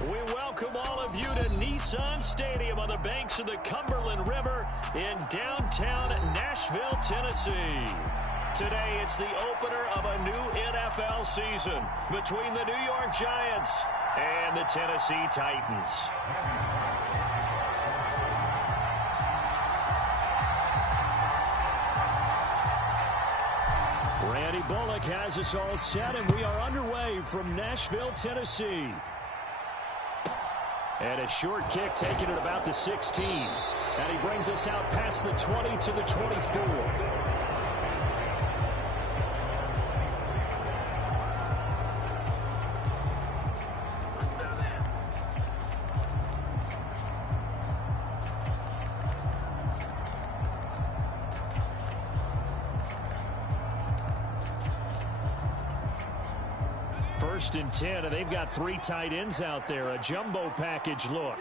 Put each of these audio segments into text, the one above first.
We welcome all of you to Nissan Stadium on the banks of the Cumberland River in downtown Nashville, Tennessee. Today, it's the opener of a new NFL season between the New York Giants and the Tennessee Titans. Randy Bullock has us all set, and we are underway from Nashville, Tennessee. And a short kick taken at about the 16. And he brings us out past the 20 to the 24. First and 10, and they've got 3 tight ends out there. A jumbo package look.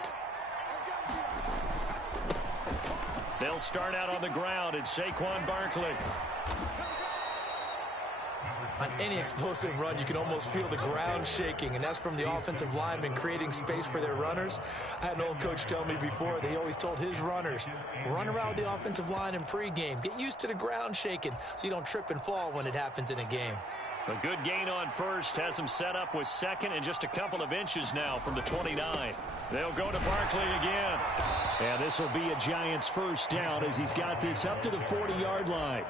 They'll start out on the ground. It's Saquon Barkley. On any explosive run, you can almost feel the ground shaking, and that's from the offensive linemen creating space for their runners. I had an old coach tell me before, they always told his runners, run around with the offensive line in pregame. Get used to the ground shaking so you don't trip and fall when it happens in a game. A good gain on first has him set up with second and just a couple of inches now from the 29. They'll go to Barkley again. And this will be a Giants first down as he's got this up to the 40-yard line.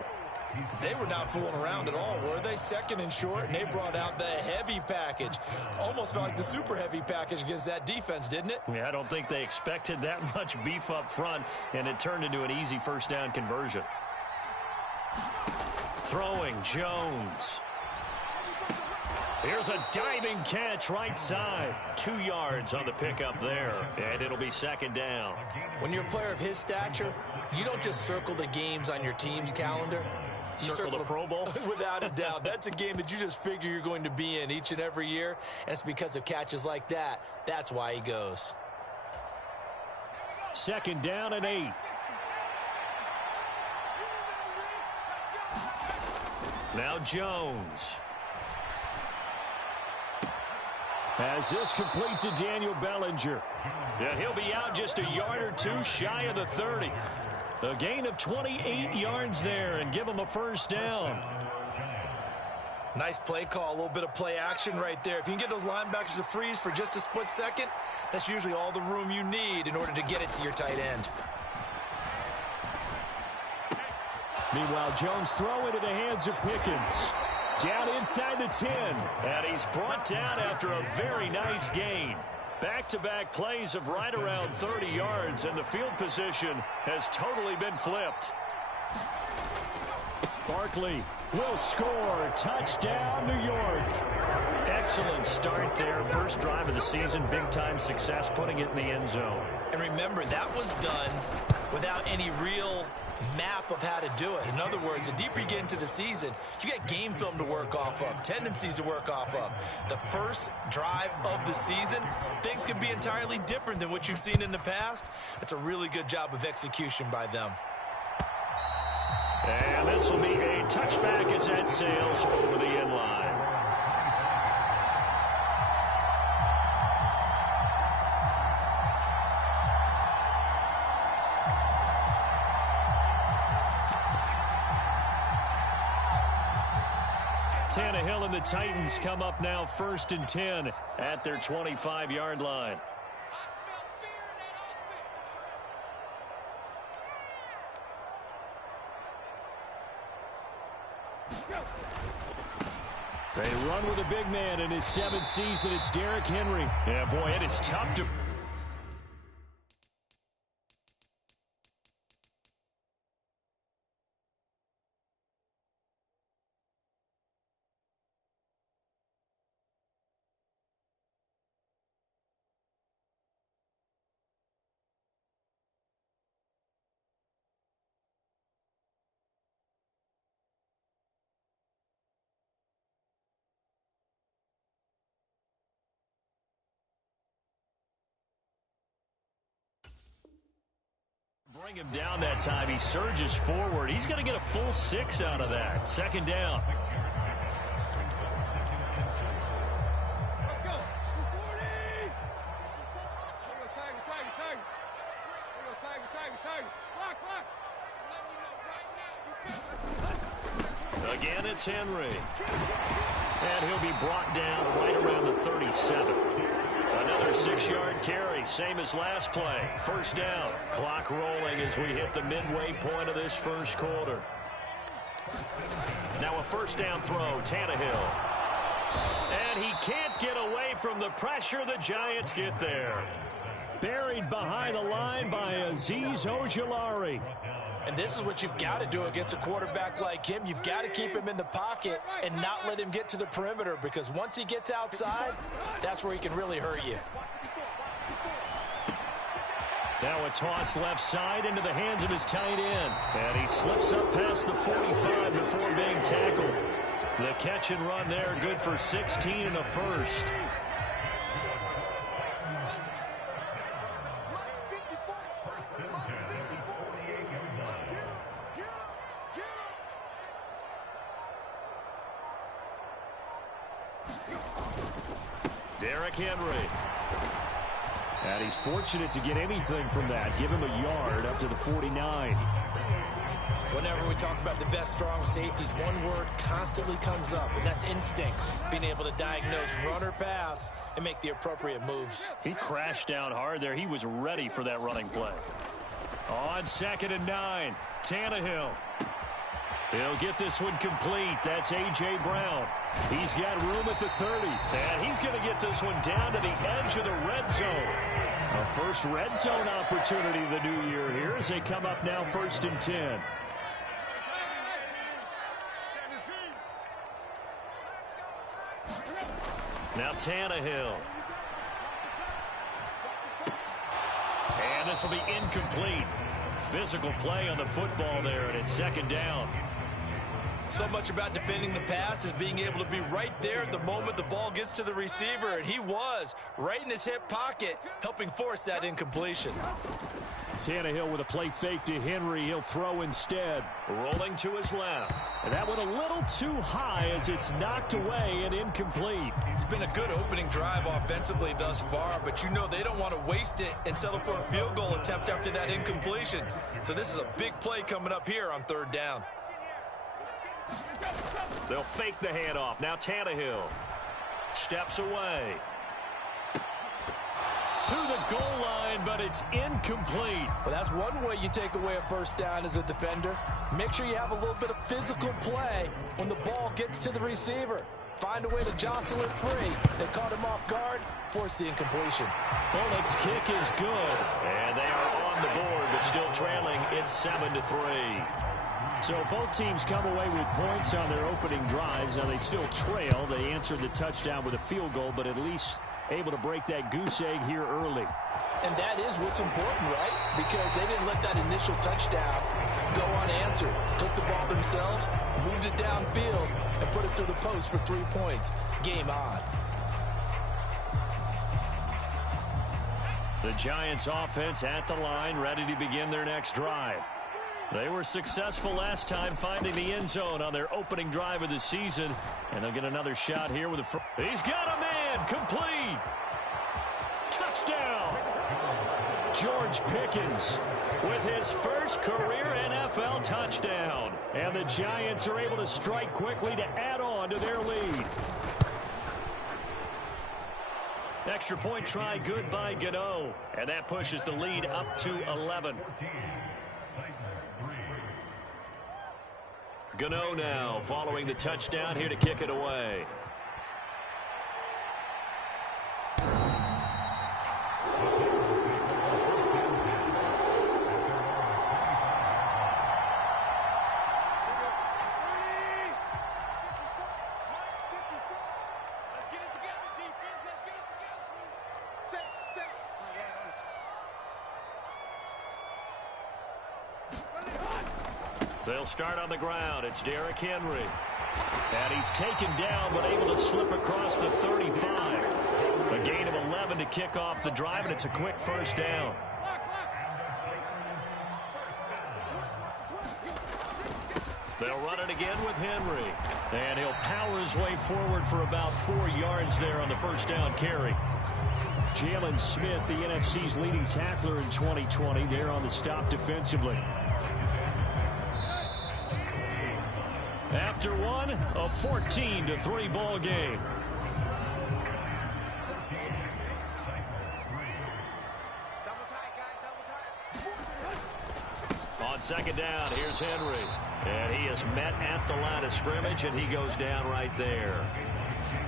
They were not fooling around at all, were they? Second and short, and they brought out the heavy package. Almost felt like the super heavy package against that defense, didn't it? Yeah, I don't think they expected that much beef up front, and it turned into an easy first down conversion. Throwing Jones. Here's a diving catch right side. 2 yards on the pickup there, and it'll be second down. When you're a player of his stature, you don't just circle the games on your team's calendar. You circle the Pro Bowl? Without a doubt. That's a game that you just figure you're going to be in each and every year, and it's because of catches like that. That's why he goes. Second down and 8. Now Jones. As this complete to Daniel Bellinger. Yeah, he'll be out just a yard or two shy of the 30. A gain of 28 yards there and give him a first down. Nice play call, a little bit of play action right there. If you can get those linebackers to freeze for just a split second, that's usually all the room you need in order to get it to your tight end. Meanwhile, Jones throw into the hands of Pickens. Down inside the 10. And he's brought down after a very nice gain. Back-to-back plays of right around 30 yards, and the field position has totally been flipped. Barkley will score. Touchdown, New York. Excellent start there. First drive of the season. Big-time success putting it in the end zone. And remember, that was done without any real map of how to do it. In other words, the deeper you get into the season, you got game film to work off of, tendencies to work off of. The first drive of the season, things can be entirely different than what you've seen in the past. It's a really good job of execution by them. And this will be a touchback as that sails over the end line. Tannehill and the Titans come up now first and 10 at their 25-yard line. They run with a big man in his 7th season. It's Derrick Henry. Yeah, boy, it is tough to... Bring him down that time. He surges forward. He's going to get a full 6 out of that. Second down. Again, it's Henry. And he'll be brought down right around the 37. Another 6-yard carry, same as last play. First down. Clock rolling as we hit the midway point of this first quarter. Now a first down throw, Tannehill. And he can't get away from the pressure. The Giants get there. Buried behind the line by Azeez Ojulari. And this is what you've got to do against a quarterback like him. You've got to keep him in the pocket and not let him get to the perimeter, because once he gets outside, that's where he can really hurt you. Now a toss left side into the hands of his tight end. And he slips up past the 45 before being tackled. The catch and run there, good for 16 and a first. Derrick Henry. And he's fortunate to get anything from that. Give him a yard up to the 49. Whenever we talk about the best strong safeties, one word constantly comes up, and that's instincts. Being able to diagnose run or pass and make the appropriate moves. He crashed down hard there. He was ready for that running play. On 2nd and 9, Tannehill. He'll get this one complete. That's A.J. Brown. He's got room at the 30. And he's going to get this one down to the edge of the red zone. A first red zone opportunity of the new year here as they come up now 1st and 10. Now Tannehill. And this will be incomplete. Physical play on the football there, and it's 2nd down. So much about defending the pass is being able to be right there at the moment the ball gets to the receiver, and he was right in his hip pocket, helping force that incompletion. Tannehill with a play fake to Henry. He'll throw instead. Rolling to his left. And that went a little too high as it's knocked away and incomplete. It's been a good opening drive offensively thus far, but you know they don't want to waste it and settle for a field goal attempt after that incompletion. So this is a big play coming up here on 3rd down. They'll fake the handoff. Now Tannehill steps away to the goal line, but it's incomplete. Well, that's one way you take away a first down as a defender. Make sure you have a little bit of physical play when the ball gets to the receiver. Find a way to jostle it free. They caught him off guard, force the incompletion. Bullock's kick is good, and they are on the board, but still trailing. It's 7-3. So both teams come away with points on their opening drives. Now they still trail. They answered the touchdown with a field goal, but at least able to break that goose egg here early. And that is what's important, right? Because they didn't let that initial touchdown go unanswered. Took the ball themselves, moved it downfield, and put it through the post for 3 points. Game on. The Giants offense at the line, ready to begin their next drive. They were successful last time finding the end zone on their opening drive of the season. And they'll get another shot here with a... He's got a man! Complete! Touchdown! George Pickens with his first career NFL touchdown. And the Giants are able to strike quickly to add on to their lead. Extra point try good by Gano. And that pushes the lead up to 11. Gano now following the touchdown here to kick it away. They'll start on the ground. It's Derrick Henry. And he's taken down but able to slip across the 35. A gain of 11 to kick off the drive, and it's a quick first down. They'll run it again with Henry. And he'll power his way forward for about 4 yards there on the first down carry. Jalen Smith, the NFC's leading tackler in 2020, there on the stop defensively. After one, a 14-3 ball game. On second down, here's Henry. And he is met at the line of scrimmage, and he goes down right there.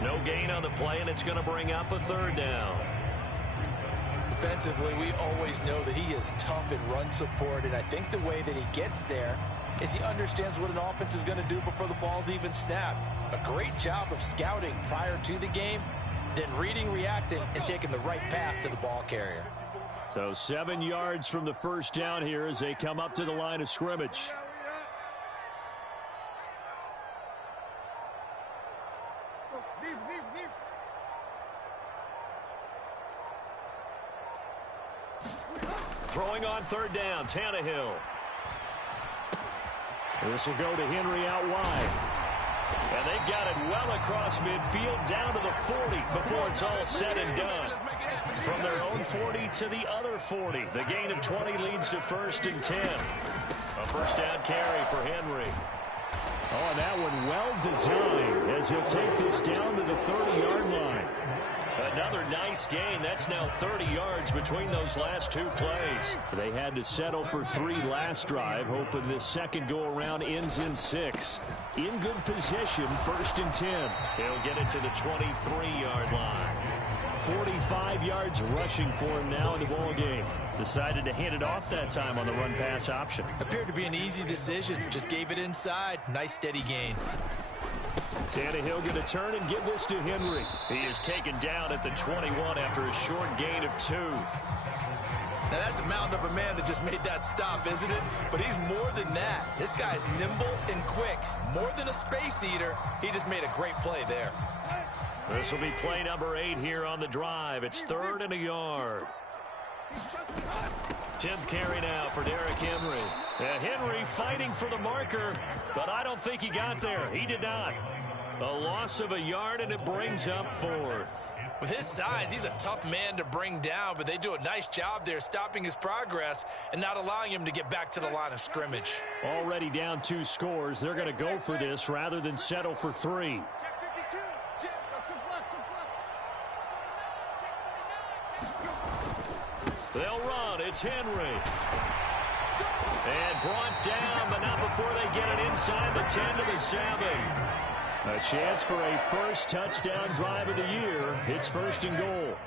No gain on the play, and it's going to bring up a third down. Defensively, we always know that he is tough in run support, and I think the way that he gets there is he understands what an offense is going to do before the ball's even snapped. A great job of scouting prior to the game, then reading, reacting, and taking the right path to the ball carrier. So 7 yards from the first down here as they come up to the line of scrimmage. Throwing on third down, Tannehill. This will go to Henry out wide. And they've got it well across midfield down to the 40 before it's all said and done. From their own 40 to the other 40. The gain of 20 leads to 1st and 10. A first down carry for Henry. Oh, and that one well designed as he'll take this down to the 30-yard line. Another nice gain. That's now 30 yards between those last 2 plays. They had to settle for 3 last drive, hoping this second go-around ends in 6. In good position, 1st and 10. He'll get it to the 23-yard line. 45 yards rushing for him now in the ball game. Decided to hand it off that time on the run-pass option. Appeared to be an easy decision. Just gave it inside. Nice steady gain. Tannehill going to turn and give this to Henry. He is taken down at the 21 after a short gain of 2. Now that's a mountain of a man that just made that stop, isn't it? But he's more than that. This guy's nimble and quick. More than a space eater. He just made a great play there. This will be play number 8 here on the drive. It's 3rd and a yard. 10th carry now for Derrick Henry. Henry fighting for the marker, but I don't think he got there. He did not. A loss of a yard, and it brings up 4th. With his size, he's a tough man to bring down, but they do a nice job there stopping his progress and not allowing him to get back to the line of scrimmage. Already down 2 scores. They're going to go for this rather than settle for 3. They'll run. It's Henry. And brought down, but not before they get it inside the 10 to the 7. A chance for a first touchdown drive of the year. It's 1st and goal.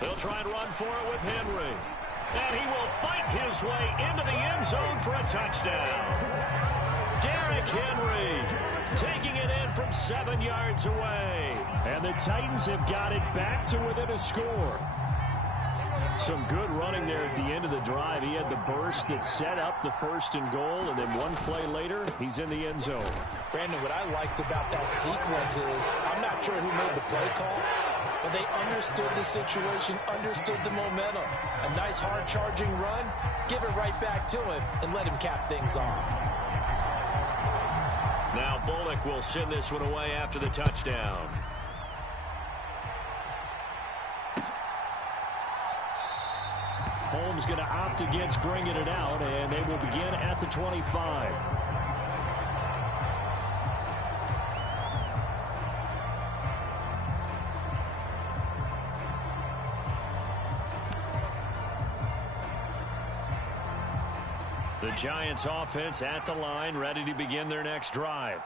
They'll try and run for it with Henry. And he will fight his way into the end zone for a touchdown. Derrick Henry taking it in from 7 yards away. And the Titans have got it back to within a score. Some good running there at the end of the drive. He had the burst that set up the 1st and goal, and then one play later, he's in the end zone. Brandon, what I liked about that sequence is, I'm not sure who made the play call, but they understood the situation, understood the momentum. A nice hard-charging run, give it right back to him, and let him cap things off. Now Bullock will send this one away after the touchdown. Holmes going to opt against bringing it out, and they will begin at the 25. The Giants offense at the line, ready to begin their next drive.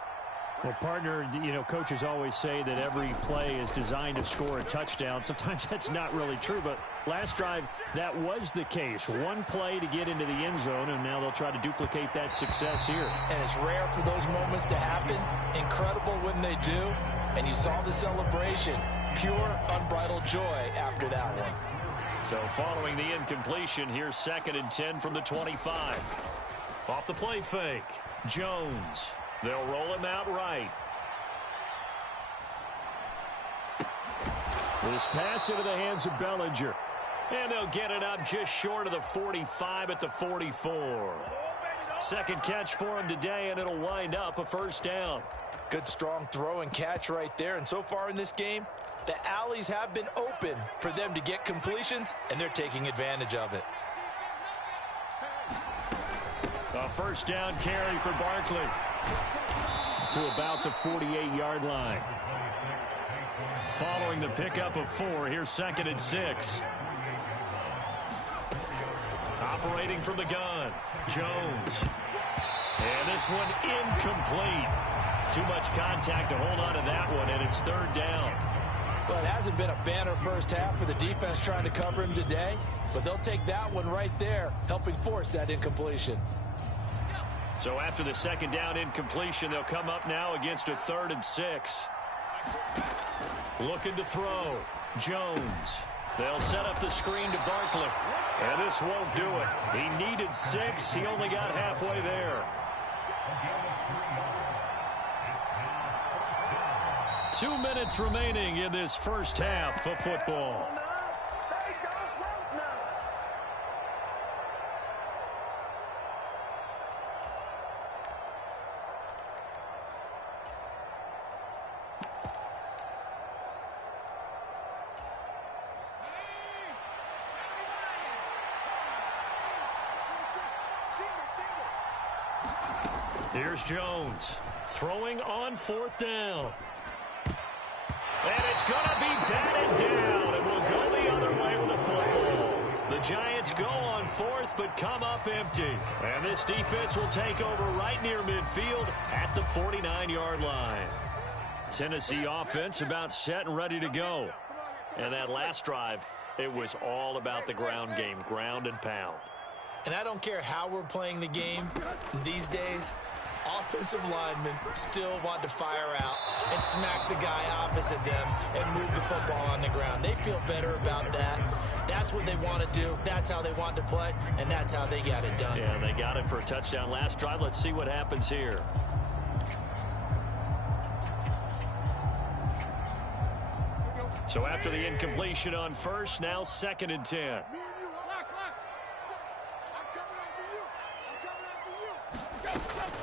Well, partner, you know, coaches always say that every play is designed to score a touchdown. Sometimes that's not really true, but last drive, that was the case. One play to get into the end zone, and now they'll try to duplicate that success here. And it's rare for those moments to happen. Incredible when they do. And you saw the celebration. Pure, unbridled joy after that one. So following the incompletion, here's 2nd and 10 from the 25. Off the play fake, Jones. They'll roll him out right. This pass into the hands of Bellinger. And they'll get it up just short of the 45 at the 44. Second catch for him today, and it'll wind up a first down. Good strong throw and catch right there. And so far in this game, the alleys have been open for them to get completions, and they're taking advantage of it. A first down carry for Barkley to about the 48-yard line. Following the pickup of 4, here's 2nd and 6. Operating from the gun, Jones. And this one incomplete. Too much contact to hold on to that one, and it's 3rd down. Well, it hasn't been a banner first half for the defense trying to cover him today, but they'll take that one right there, helping force that incompletion. So after the 2nd down incompletion, they'll come up now against a 3rd and 6. Looking to throw, Jones. They'll set up the screen to Barkley. And this won't do it. He needed 6. He only got halfway there. 2 minutes remaining in this first half of football. Here's Jones throwing on 4th down. And it's going to be batted down, and will go the other way with the football. The Giants go on 4th, but come up empty. And this defense will take over right near midfield at the 49-yard line. Tennessee offense about set and ready to go. And that last drive, it was all about the ground game, ground and pound. And I don't care how we're playing the game these days, offensive linemen still want to fire out and smack the guy opposite them and move the football on the ground. They feel better about that. That's what they want to do. That's how they want to play, and that's how they got it done. Yeah, they got it for a touchdown last drive. Let's see what happens here. So after the incompletion on first, now 2nd and 10.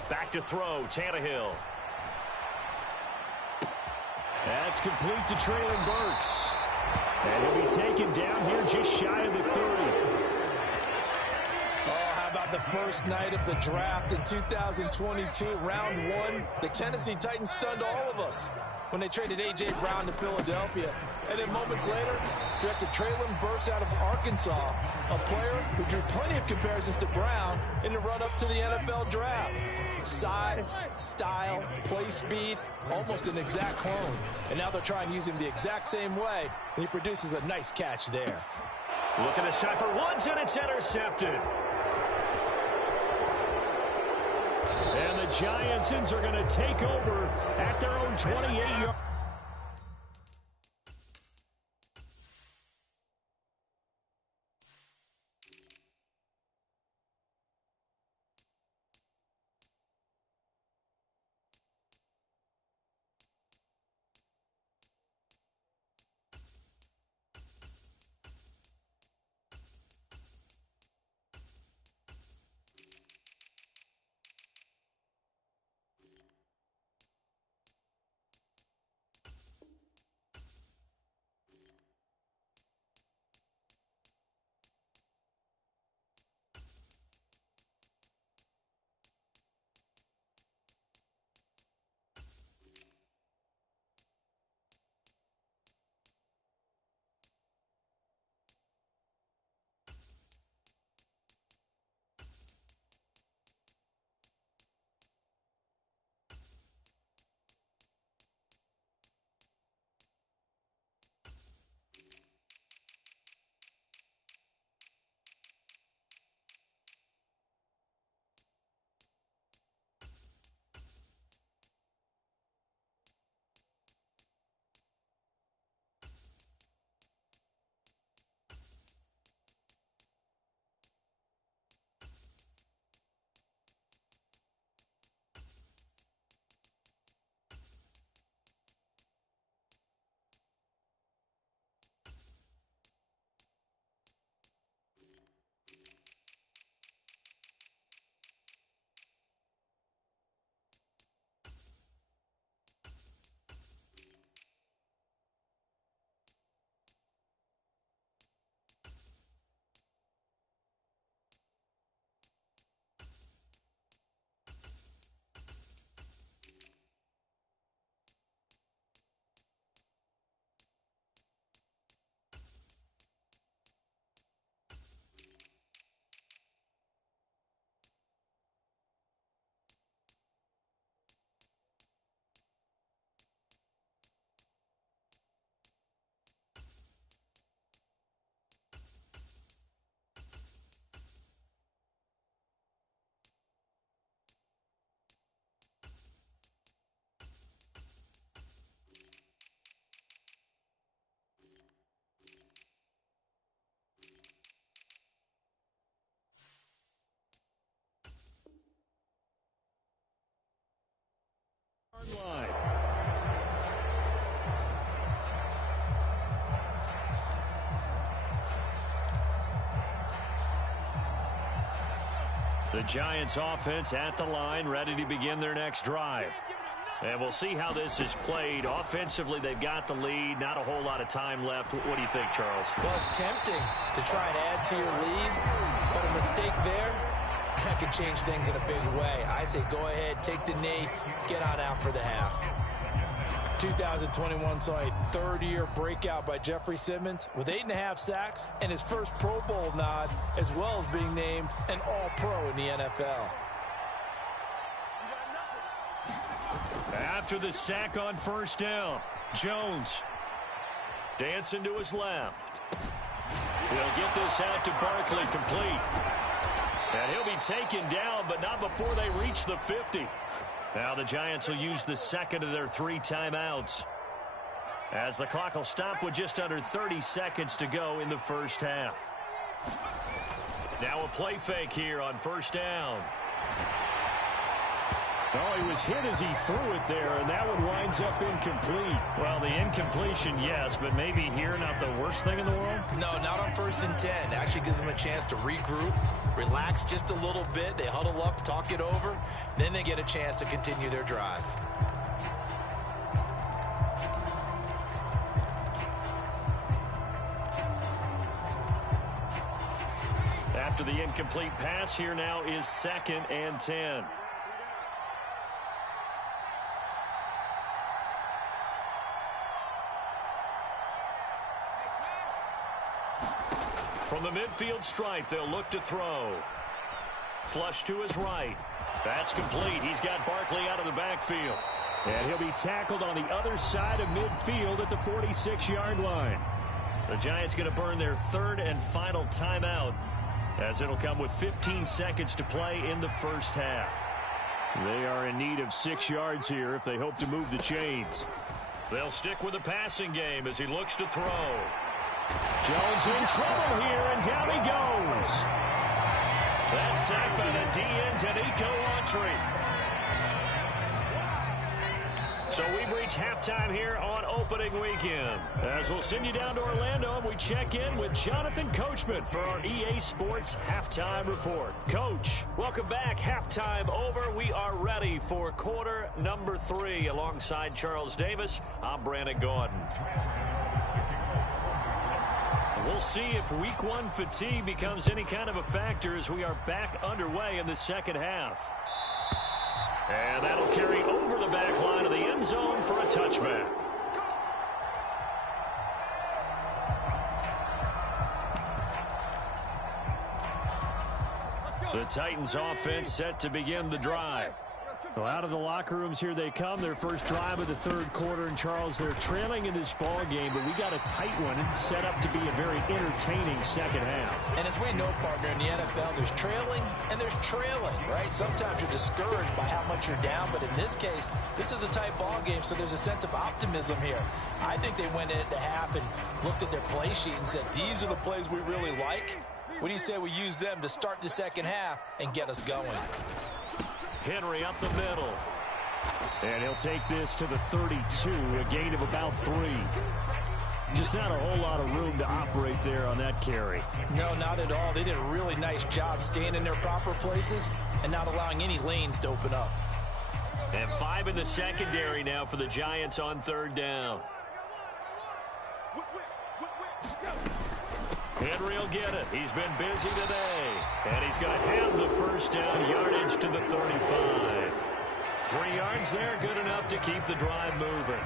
Back to throw, Tannehill. That's complete to Treylon Burks. And he'll be taken down here just shy of the 30. Oh, how about the first night of the draft in 2022, round 1? The Tennessee Titans stunned all of us when they traded A.J. Brown to Philadelphia. And then moments later, drafted Treylon Burks out of Arkansas, a player who drew plenty of comparisons to Brown in the run-up to the NFL draft. Size, style, play speed, almost an exact clone. And now they're trying to use him the exact same way, and he produces a nice catch there. Look at this time for Woods, and it's intercepted. And the Giants are going to take over at their own 28-yard. The Giants offense at the line, ready to begin their next drive. And we'll see how this is played. Offensively, they've got the lead. Not a whole lot of time left. What do you think, Charles? Well, it's tempting to try and add to your lead, but a mistake there, that can change things in a big way. I say go ahead, take the knee, get on out for the half. 2021 saw a third-year breakout by Jeffrey Simmons with 8.5 sacks and his first Pro Bowl nod, as well as being named an All-Pro in the NFL. After the sack on first down, Jones dancing to his left. He'll get this out to Barkley, complete. And he'll be taken down, but not before they reach the 50. Now the Giants will use the second of their 3 timeouts, as the clock will stop with just under 30 seconds to go in the first half. Now a play fake here on first down. Oh, he was hit as he threw it there, and that one winds up incomplete. Well, the incompletion, yes, but maybe here not the worst thing in the world? No, not on 1st and 10. Actually gives them a chance to regroup, relax just a little bit. They huddle up, talk it over. Then they get a chance to continue their drive. After the incomplete pass, here now is 2nd and 10. From the midfield stripe, they'll look to throw. Flush to his right. That's complete. He's got Barkley out of the backfield. And he'll be tackled on the other side of midfield at the 46-yard line. The Giants going to burn their 3rd and final timeout, as it'll come with 15 seconds to play in the first half. They are in need of 6 yards here if they hope to move the chains. They'll stick with the passing game as he looks to throw. Jones in trouble here, and down he goes. That's sacked by the DN, Danico Autry. So we've reached halftime here on opening weekend, as we'll send you down to Orlando and we check in with Jonathan Coachman for our EA Sports Halftime Report. Coach, welcome back. Halftime over. We are ready for quarter number 3. Alongside Charles Davis, I'm Brandon Gaudin. We'll see if week 1 fatigue becomes any kind of a factor as we are back underway in the second half. And that'll carry over the back line of the end zone for a touchback. The Titans offense set to begin the drive. Well, out of the locker rooms here they come. Their first drive of the 3rd quarter. And, Charles, they're trailing in this ball game, but we got a tight one and set up to be a very entertaining second half. And as we know, partner, in the NFL, there's trailing and there's trailing, right? Sometimes you're discouraged by how much you're down, but in this case, this is a tight ball game, so there's a sense of optimism here. I think they went into half and looked at their play sheet and said, these are the plays we really like. What do you say we use them to start the second half and get us going? Henry up the middle. And he'll take this to the 32, a gain of about 3. Just not a whole lot of room to operate there on that carry. No, not at all. They did a really nice job staying in their proper places and not allowing any lanes to open up. And 5 in the secondary now for the Giants on 3rd down. Henry will get it. He's been busy today. And he's going to have the first down, yardage to the 35. 3 yards there, good enough to keep the drive moving.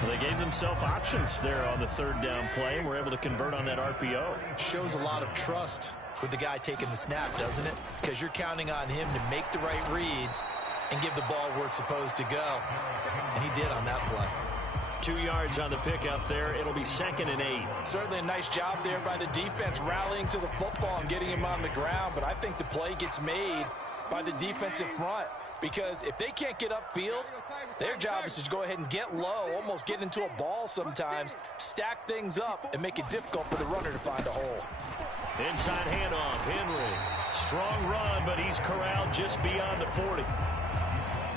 Well, they gave themselves options there on the 3rd down play and were able to convert on that RPO. Shows a lot of trust with the guy taking the snap, doesn't it? Because you're counting on him to make the right reads and give the ball where it's supposed to go. And he did on that play. 2 yards on the pickup there. It'll be 2nd and 8. Certainly a nice job there by the defense rallying to the football and getting him on the ground. But I think the play gets made by the defensive front, because if they can't get upfield, their job is to go ahead and get low, almost get into a ball sometimes, stack things up, and make it difficult for the runner to find a hole. Inside handoff, Henry. Strong run, but he's corralled just beyond the 40.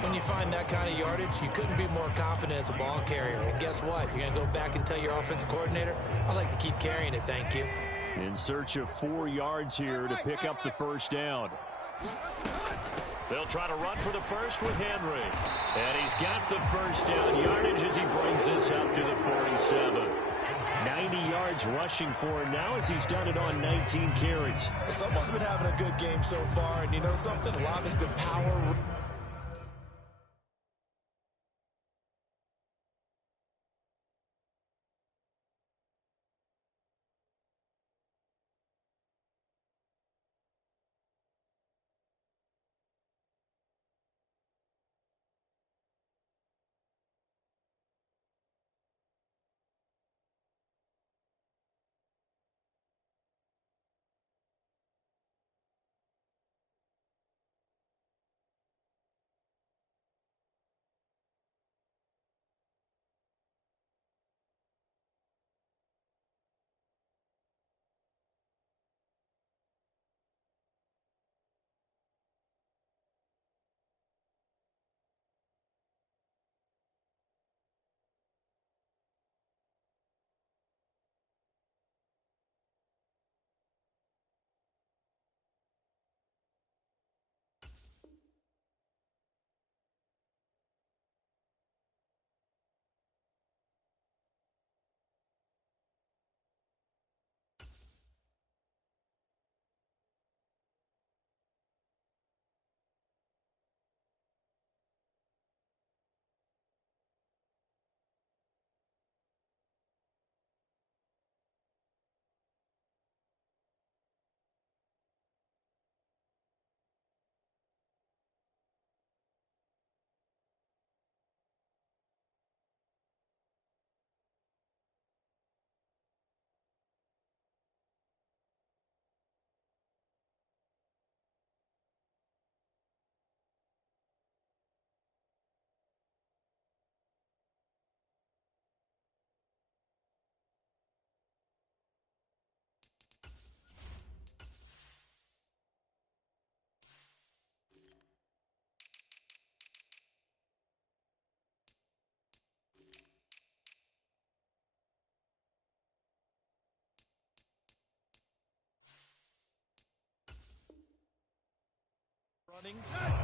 When you find that kind of yardage, you couldn't be more confident as a ball carrier. And guess what? You're going to go back and tell your offensive coordinator, I'd like to keep carrying it, thank you. In search of 4 yards here to pick up the first down. They'll try to run for the first with Henry. And he's got the first down yardage as he brings this up to the 47. 90 yards rushing for him now as he's done it on 19 carries. Someone's been having a good game so far, and you know something? A lot has been power.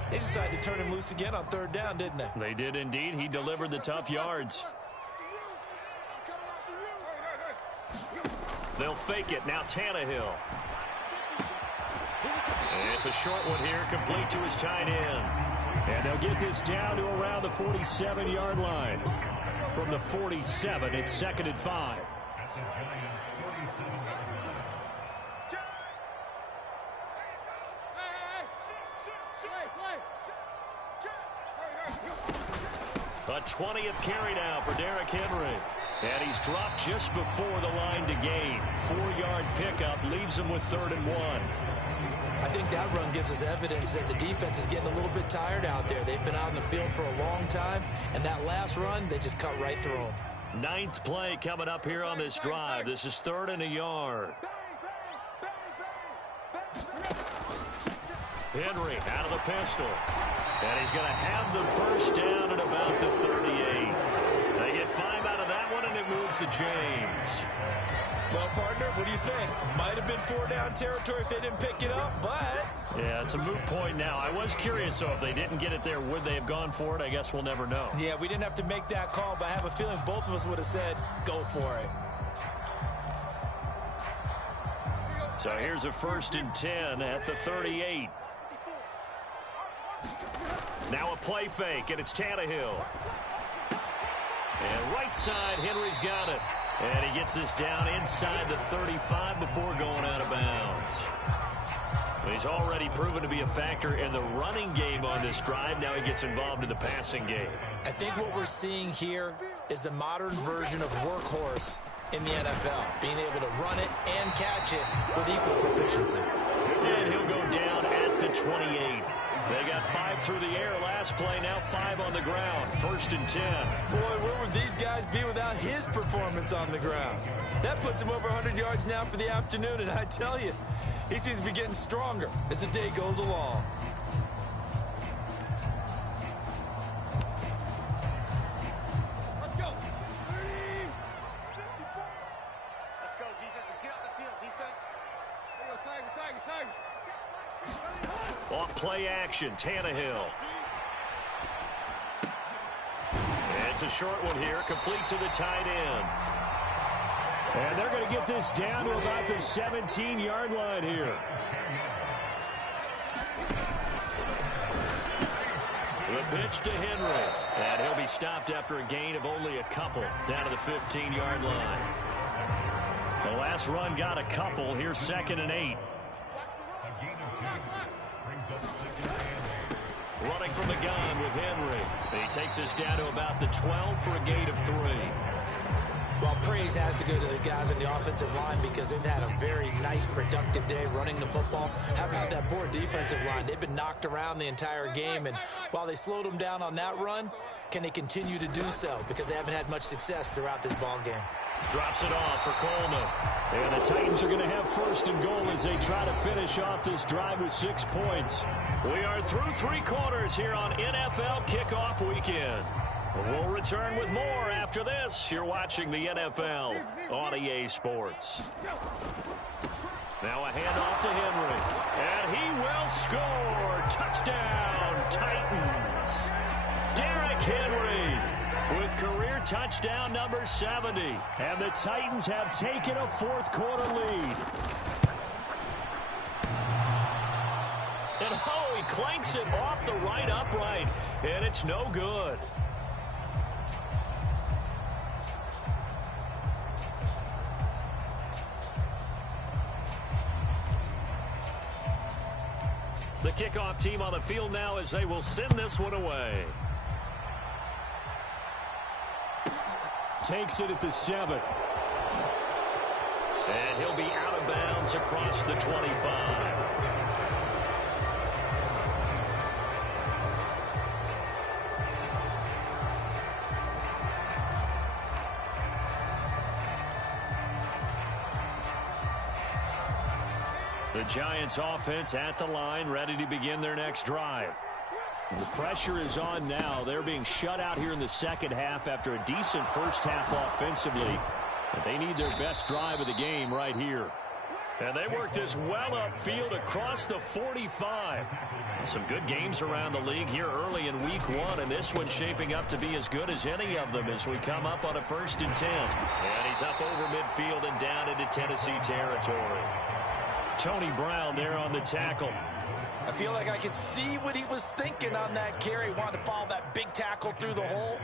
They decided to turn him loose again on third down, didn't they? They did indeed. He delivered the tough yards. They'll fake it. Now Tannehill. And it's a short one here, complete to his tight end. And they'll get this down to around the 47-yard line. From the 47, it's 2nd and 5. A 20th carry now for Derrick Henry. And he's dropped just before the line to gain. 4-yard pickup leaves him with 3rd and 1. I think that run gives us evidence that the defense is getting a little bit tired out there. They've been out in the field for a long time, and that last run, they just cut right through them. 9th play coming up here on this drive. This is 3rd and a yard. Henry out of the pistol. And he's going to have the first down at about the 38. They get 5 out of that one, and it moves to James. Well, partner, what do you think? Might have been 4-down territory if they didn't pick it up, but... Yeah, it's a moot point now. I was curious, so if they didn't get it there, would they have gone for it? I guess we'll never know. Yeah, we didn't have to make that call, but I have a feeling both of us would have said, go for it. So here's a 1st and 10 at the 38. Now a play fake, and it's Tannehill. And right side, Henry's got it. And he gets this down inside the 35 before going out of bounds. He's already proven to be a factor in the running game on this drive. Now he gets involved in the passing game. I think what we're seeing here is the modern version of workhorse in the NFL, being able to run it and catch it with equal proficiency. And he'll go down at the 28. They got 5 through the air last play, now 5 on the ground. 1st and 10. Boy, where would these guys be without his performance on the ground? That puts him over 100 yards now for the afternoon, and I tell you, he seems to be getting stronger as the day goes along. Let's go. Let's go, defense. Let's get out the field, defense. There you go, Tiger. Off play action, Tannehill. It's a short one here, complete to the tight end. And they're going to get this down to about the 17-yard line here. The pitch to Henry. And he'll be stopped after a gain of only a couple down to the 15-yard line. The last run got a couple. Here's 2nd and 8. Running from the gun with Henry. He takes us down to about the 12 for a gain of 3. Well, praise has to go to the guys on the offensive line because they've had a very nice, productive day running the football. How about that poor defensive line? They've been knocked around the entire game, and while they slowed them down on that run, can they continue to do so? Because they haven't had much success throughout this ball game. Drops it off for Coleman. And the Titans are going to have 1st and goal as they try to finish off this drive with 6 points. We are through 3 quarters here on NFL Kickoff Weekend. We'll return with more after this. You're watching the NFL on EA Sports. Now a handoff to Henry. And he will score. Touchdown, Titans. Derrick Henry with career touchdown number 70. And the Titans have taken a 4th quarter lead. And oh, he clanks it off the right upright. And it's no good. The kickoff team on the field now as they will send this one away. Takes it at the 7. And he'll be out of bounds across the 25. The Giants offense at the line, ready to begin their next drive. The pressure is on now. They're being shut out here in the second half after a decent first half offensively. But they need their best drive of the game right here. And they work this well upfield across the 45. Some good games around the league here early in week 1, and this one's shaping up to be as good as any of them as we come up on a 1st and 10. And he's up over midfield and down into Tennessee territory. Tony Brown there on the tackle. I feel like I could see what he was thinking on that carry. Wanted to follow that big tackle through the hole.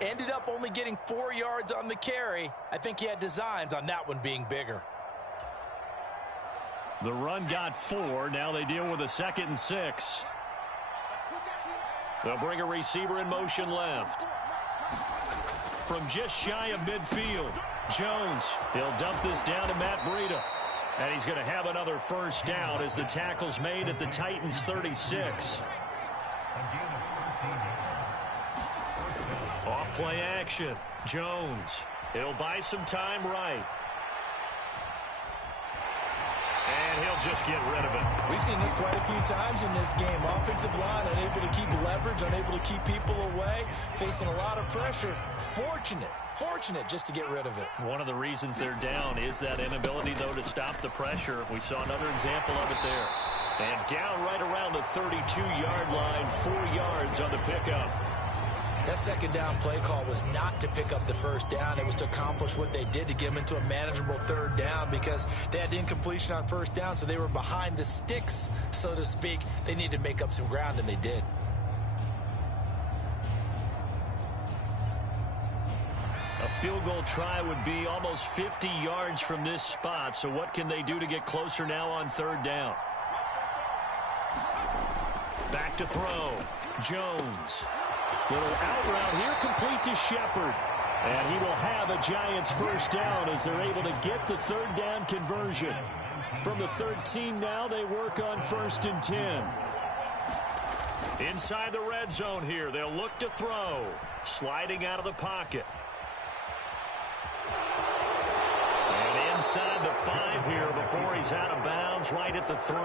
Ended up only getting 4 yards on the carry. I think he had designs on that one being bigger. The run got 4. Now they deal with a 2nd and 6. They'll bring a receiver in motion left. From just shy of midfield, Jones. He'll dump this down to Matt Breida. And he's going to have another 1st down as the tackle's made at the Titans' 36. Off play action. Jones. He'll buy some time right. And he'll just get rid of it. We've seen this quite a few times in this game. Offensive line unable to keep leverage, unable to keep people away, facing a lot of pressure. Fortunate just to get rid of it. One of the reasons they're down is that inability, though, to stop the pressure. We saw another example of it there. And down right around the 32-yard line, 4 yards on the pickup. That 2nd down play call was not to pick up the 1st down. It was to accomplish what they did to get them into a manageable 3rd down because they had incompletion on 1st down, so they were behind the sticks, so to speak. They needed to make up some ground, and they did. A field goal try would be almost 50 yards from this spot, so what can they do to get closer now on 3rd down? Back to throw. Jones. Little out route here, complete to Shepard. And he will have a Giants 1st down as they're able to get the 3rd down conversion. From the 13 now, they work on 1st and 10. Inside the red zone here, they'll look to throw. Sliding out of the pocket. And inside the 5 here before he's out of bounds right at the 3.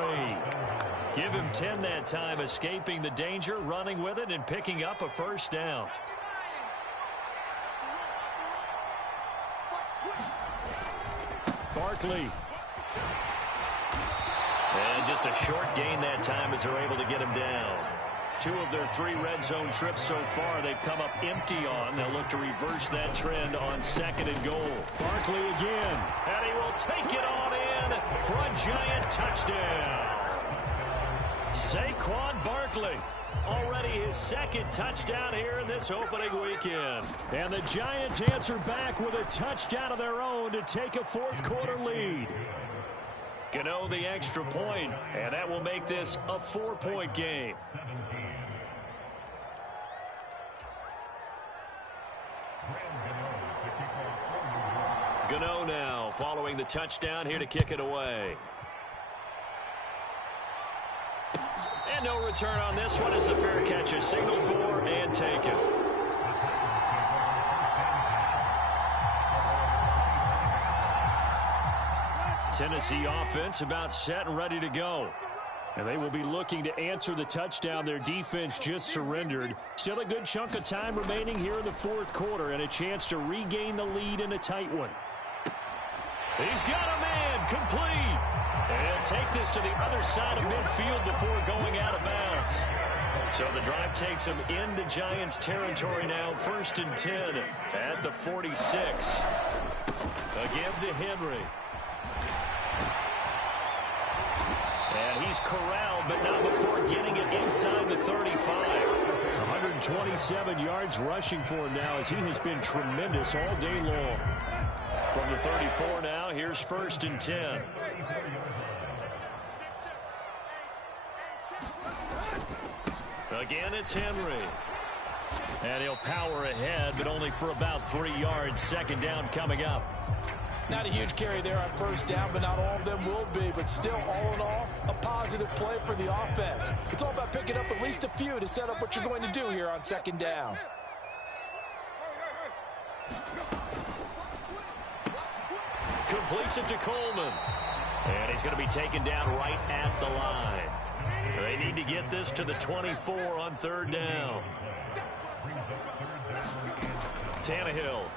Give him 10 that time, escaping the danger, running with it, and picking up a 1st down. Barkley. And just a short gain that time as they're able to get him down. 2 of their 3 red zone trips so far, they've come up empty on. They'll look to reverse that trend on 2nd and goal. Barkley again, and he will take it on in for a giant touchdown. Saquon Barkley, already his 2nd touchdown here in this opening weekend. And the Giants answer back with a touchdown of their own to take a 4th quarter lead. Gano the extra point, and that will make this a 4-point game. Gano now following the touchdown here to kick it away. And no return on this one as the fair catch is signaled for and taken. Tennessee offense about set and ready to go. And they will be looking to answer the touchdown their defense just surrendered. Still a good chunk of time remaining here in the 4th quarter and a chance to regain the lead in a tight one. He's got a man complete. And he'll take this to the other side of midfield before going out of bounds. So the drive takes him into Giants territory now. 1st and 10 at the 46. Again to Henry. And he's corralled, but not before getting it inside the 35. 127 yards rushing for him now as he has been tremendous all day long. From the 34 now, here's 1st and 10. Again, it's Henry. And he'll power ahead, but only for about 3 yards. 2nd down coming up. Not a huge carry there on 1st down, but not all of them will be. But still, all in all, a positive play for the offense. It's all about picking up at least a few to set up what you're going to do here on 2nd down. Completes it to Coleman. And he's going to be taken down right at the line. They need to get this to the 24 on 3rd down. Tannehill.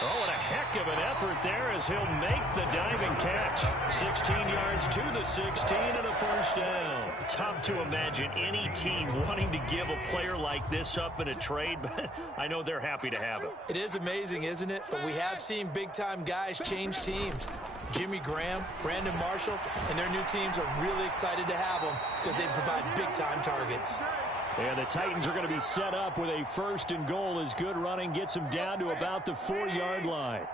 Oh, and a heck of an effort there as he'll make the diving catch. 16 yards to the 16 and a 1st down. Tough to imagine any team wanting to give a player like this up in a trade, but I know they're happy to have it. It is amazing, isn't it? But we have seen big-time guys change teams. Jimmy Graham, Brandon Marshall, and their new teams are really excited to have them because they provide big-time targets. And the Titans are going to be set up with a 1st and goal as good running gets them down to about the 4-yard line.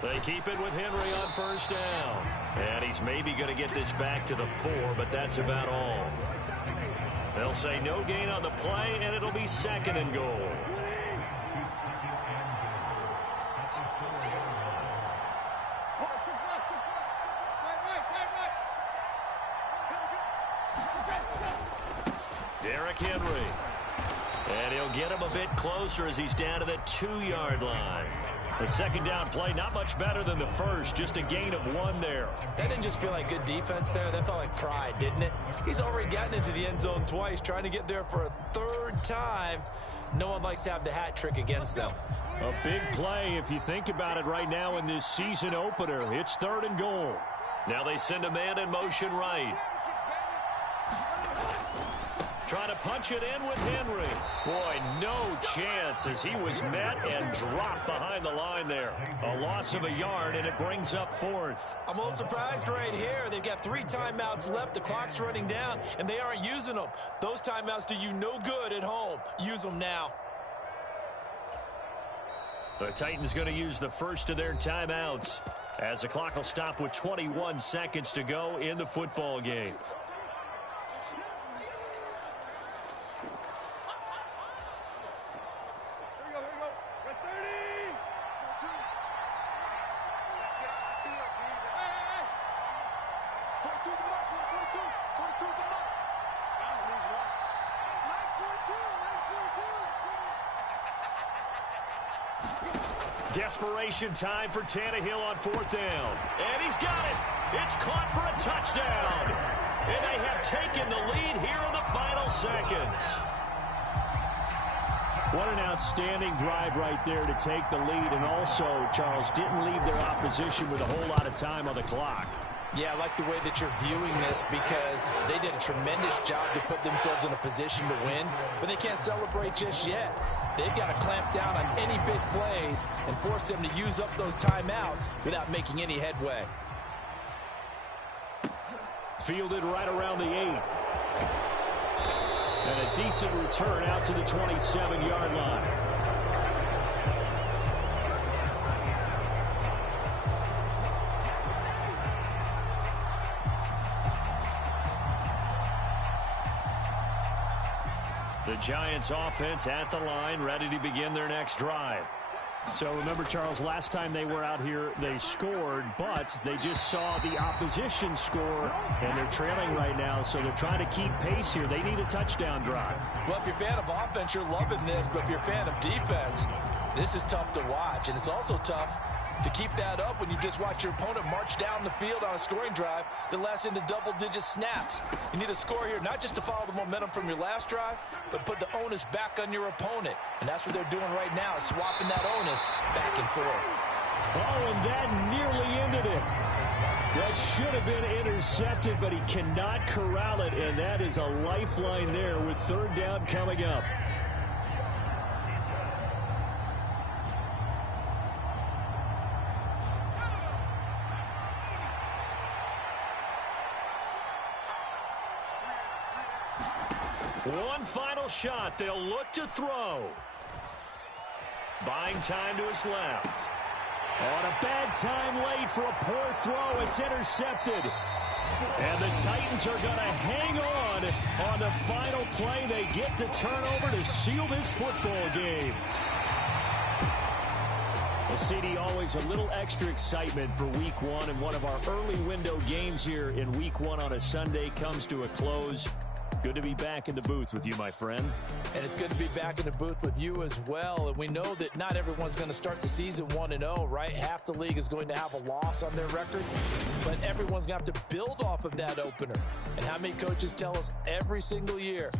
They keep it with Henry on 1st down. And he's maybe going to get this back to the 4, but that's about all. They'll say no gain on the play, and it'll be 2nd and goal. Derrick Henry. And he'll get him a bit closer as he's down to the 2-yard line. The 2nd down play, not much better than the 1st, just a gain of 1 there. That didn't just feel like good defense there. That felt like pride, didn't it? He's already gotten into the end zone twice, trying to get there for a 3rd time. No one likes to have the hat trick against them. A big play if you think about it right now in this season opener. It's 3rd and goal. Now they send a man in motion right. Trying to punch it in with Henry. Boy, no chance as he was met and dropped behind the line there. A loss of a yard, and it brings up 4th. I'm a little surprised right here. They've got 3 timeouts left. The clock's running down, and they aren't using them. Those timeouts do you no good at home. Use them now. The Titans going to use the first of their timeouts as the clock will stop with 21 seconds to go in the football game. Desperation time for Tannehill on 4th down. And he's got it. It's caught for a touchdown. And they have taken the lead here in the final seconds. What an outstanding drive right there to take the lead. And also, Charles, didn't leave their opposition with a whole lot of time on the clock. Yeah, I like the way that you're viewing this because they did a tremendous job to put themselves in a position to win, but they can't celebrate just yet. They've got to clamp down on any big plays and force them to use up those timeouts without making any headway. Fielded right around the 8. And a decent return out to the 27-yard line. The Giants offense at the line, ready to begin their next drive. So remember, Charles, last time they were out here, they scored, but they just saw the opposition score, and they're trailing right now, so they're trying to keep pace here. They need a touchdown drive. Well, if you're a fan of offense, you're loving this, but if you're a fan of defense, this is tough to watch, and it's also tough to keep that up when you just watch your opponent march down the field on a scoring drive that lasts into double-digit snaps. You need a score here, not just to follow the momentum from your last drive, but put the onus back on your opponent. And that's what they're doing right now, swapping that onus back and forth. Oh, and that nearly ended it. That should have been intercepted, but he cannot corral it, and that is a lifeline there with third down coming up. One final shot. They'll look to throw. Buying time to his left. On a bad time late for a poor throw. It's intercepted. And the Titans are going to hang on the final play. They get the turnover to seal this football game. Well, CD, always a little extra excitement for Week 1. And one of our early window games here in Week 1 on a Sunday comes to a close. Good to be back in the booth with you, my friend. And it's good to be back in the booth with you as well. And we know that not everyone's going to start the season 1-0, right? Half the league is going to have a loss on their record. But everyone's going to have to build off of that opener. And how many coaches tell us every single year,